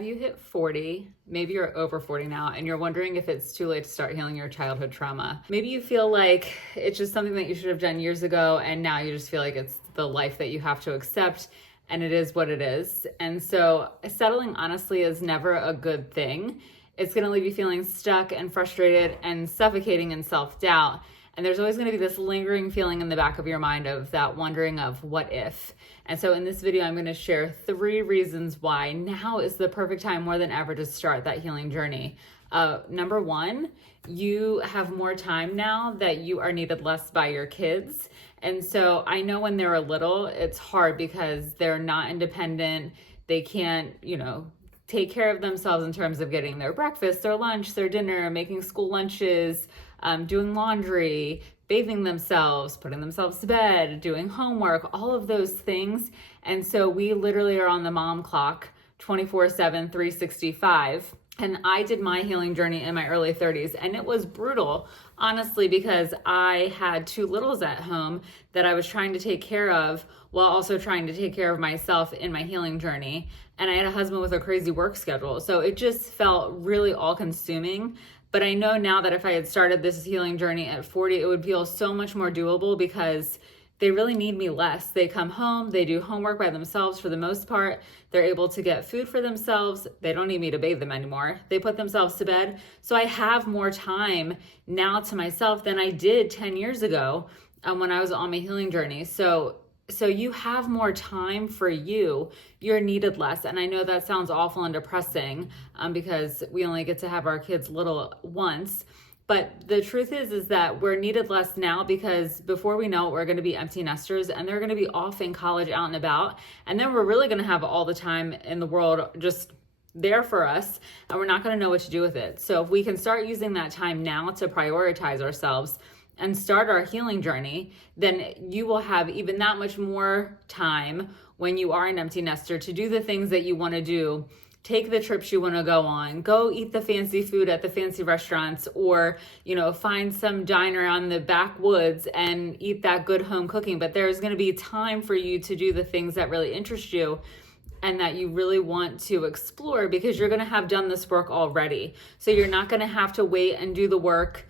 Have you hit 40? Maybe you're over 40 now and you're wondering if it's too late to start healing your childhood trauma. Maybe you feel like it's just something that you should have done years ago and now you just feel like it's the life that you have to accept and it is what it is. And so settling honestly is never a good thing. It's going to leave you feeling stuck and frustrated and suffocating in self-doubt. And there's always going to be this lingering feeling in the back of your mind of that wondering of what if. And so in this video, I'm going to share 3 reasons why now is the perfect time more than ever to start that healing journey. Number 1, you have more time now that you are needed less by your kids. And so I know when they're little, it's hard because they're not independent. They can't, take care of themselves in terms of getting their breakfast, their lunch, their dinner, making school lunches, doing laundry, bathing themselves, putting themselves to bed, doing homework, all of those things. And so we literally are on the mom clock 24/7, 365. And I did my healing journey in my early 30s, and it was brutal, honestly, because I had 2 littles at home that I was trying to take care of while also trying to take care of myself in my healing journey. And I had a husband with a crazy work schedule. So it just felt really all-consuming. But I know now that if I had started this healing journey at 40, it would feel so much more doable because they really need me less. They come home, they do homework by themselves for the most part. They're able to get food for themselves. They don't need me to bathe them anymore. They put themselves to bed. So I have more time now to myself than I did 10 years ago when I was on my healing journey. So you have more time for you. You're needed less. And I know that sounds awful and depressing because we only get to have our kids little once. But the truth is that we're needed less now because before we know it, we're going to be empty nesters and they're going to be off in college out and about. And then we're really going to have all the time in the world just there for us and we're not going to know what to do with it. So if we can start using that time now to prioritize ourselves and start our healing journey, then you will have even that much more time when you are an empty nester to do the things that you want to do. Take the trips you want to go on, go eat the fancy food at the fancy restaurants, or, find some diner on the backwoods and eat that good home cooking. But there's going to be time for you to do the things that really interest you and that you really want to explore because you're going to have done this work already. So you're not going to have to wait and do the work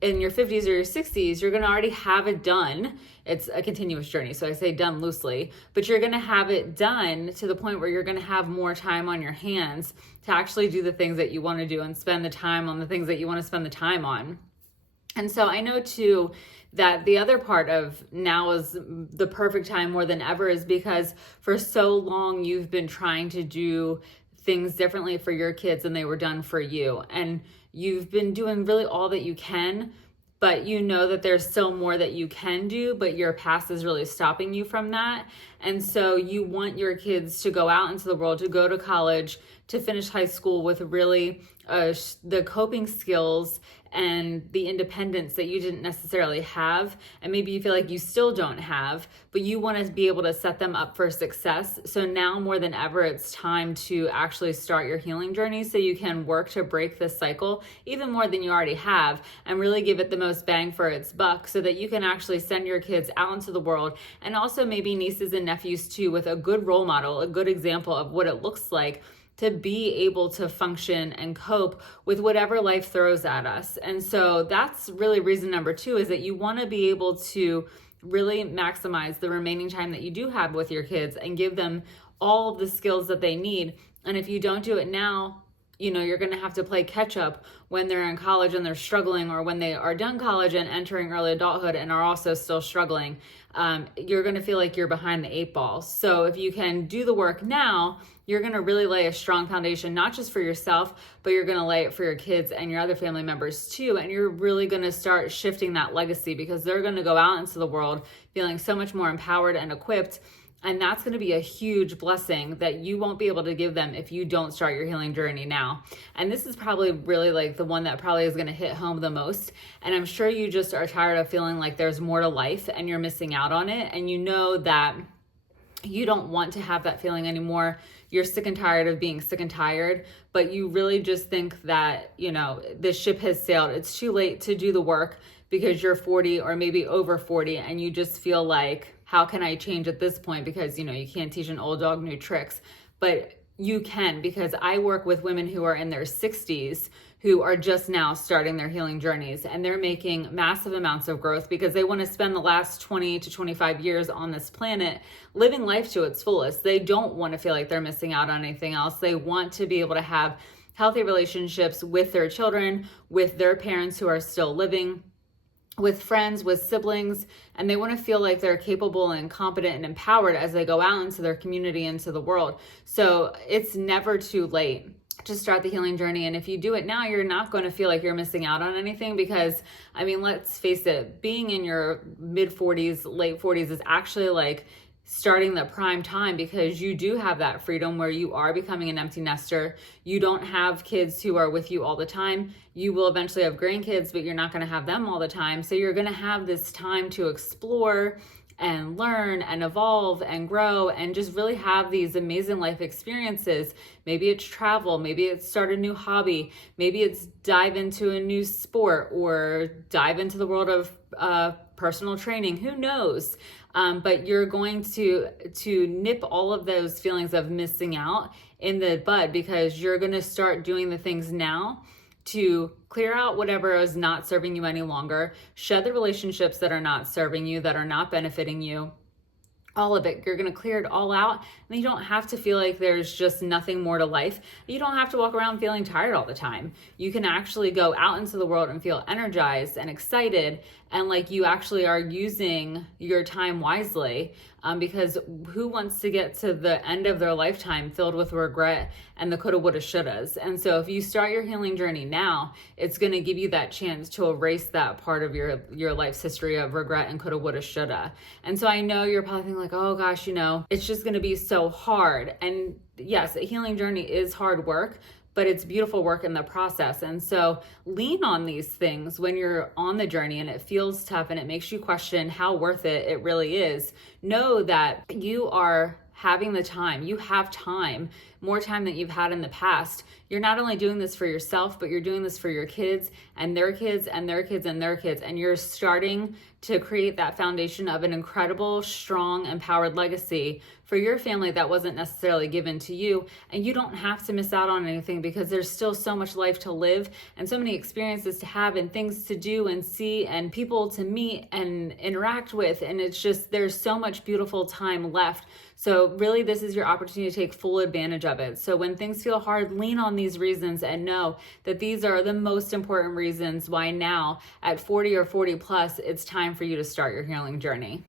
in your 50s or your 60s. You're going to already have it done. It's a continuous journey. So I say done loosely, but you're going to have it done to the point where you're going to have more time on your hands to actually do the things that you want to do and spend the time on the things that you want to spend the time on. And so I know too that the other part of now is the perfect time more than ever is because for so long you've been trying to do things differently for your kids than they were done for you. And you've been doing really all that you can, but you know that there's still more that you can do, but your past is really stopping you from that. And so you want your kids to go out into the world, to go to college, to finish high school with really the coping skills and the independence that you didn't necessarily have. And maybe you feel like you still don't have, but you want to be able to set them up for success. So now more than ever, it's time to actually start your healing journey so you can work to break this cycle even more than you already have and really give it the most bang for its buck so that you can actually send your kids out into the world and also maybe nieces and nephews too with a good role model, a good example of what it looks like to be able to function and cope with whatever life throws at us. And so that's really reason number 2 is that you want to be able to really maximize the remaining time that you do have with your kids and give them all of the skills that they need. And if you don't do it now, you're going to have to play catch up when they're in college and they're struggling, or when they are done college and entering early adulthood and are also still struggling. You're going to feel like you're behind the 8 ball. So if you can do the work now, you're going to really lay a strong foundation, not just for yourself, but you're going to lay it for your kids and your other family members too. And you're really going to start shifting that legacy because they're going to go out into the world feeling so much more empowered and equipped. And that's going to be a huge blessing that you won't be able to give them if you don't start your healing journey now. And this is probably really like the one that probably is going to hit home the most. And I'm sure you just are tired of feeling like there's more to life and you're missing out on it. And you know that you don't want to have that feeling anymore. You're sick and tired of being sick and tired, but you really just think that, the ship has sailed. It's too late to do the work because you're 40 or maybe over 40 and you just feel like, how can I change at this point? Because, you can't teach an old dog new tricks. But you can, because I work with women who are in their 60s who are just now starting their healing journeys, and they're making massive amounts of growth because they want to spend the last 20 to 25 years on this planet living life to its fullest. They don't want to feel like they're missing out on anything else. They want to be able to have healthy relationships with their children, with their parents who are still living, with friends, with siblings, and they want to feel like they're capable and competent and empowered as they go out into their community, into the world. So it's never too late to start the healing journey. And if you do it now, you're not going to feel like you're missing out on anything, because I mean, let's face it, being in your mid 40s, late 40s is actually like starting the prime time, because you do have that freedom where you are becoming an empty nester. You don't have kids who are with you all the time. You will eventually have grandkids, but you're not going to have them all the time. So you're going to have this time to explore and learn and evolve and grow and just really have these amazing life experiences. Maybe it's travel, maybe it's start a new hobby, maybe it's dive into a new sport or dive into the world of personal training, who knows? But you're going to nip all of those feelings of missing out in the bud, because you're going to start doing the things now to clear out whatever is not serving you any longer, shed the relationships that are not serving you, that are not benefiting you. All of it. You're going to clear it all out, and you don't have to feel like there's just nothing more to life. You don't have to walk around feeling tired all the time. You can actually go out into the world and feel energized and excited, and like you actually are using your time wisely, because who wants to get to the end of their lifetime filled with regret and the coulda, woulda, shouldas? And so if you start your healing journey now, it's going to give you that chance to erase that part of your life's history of regret and coulda, woulda, shoulda. And so I know you're probably thinking like, oh gosh, it's just going to be so hard. And yes, a healing journey is hard work, but it's beautiful work in the process. And so lean on these things when you're on the journey and it feels tough and it makes you question how worth it really is. Know that you are having the time. You have time, more time than you've had in the past. You're not only doing this for yourself, but you're doing this for your kids and their kids and their kids and their kids. And you're starting to create that foundation of an incredible, strong, empowered legacy for your family that wasn't necessarily given to you. And you don't have to miss out on anything, because there's still so much life to live and so many experiences to have and things to do and see and people to meet and interact with. And it's just, there's so much beautiful time left. So really, this is your opportunity to take full advantage of it. So when things feel hard, lean on these reasons and know that these are the most important reasons why now at 40 or 40 plus, it's time for you to start your healing journey.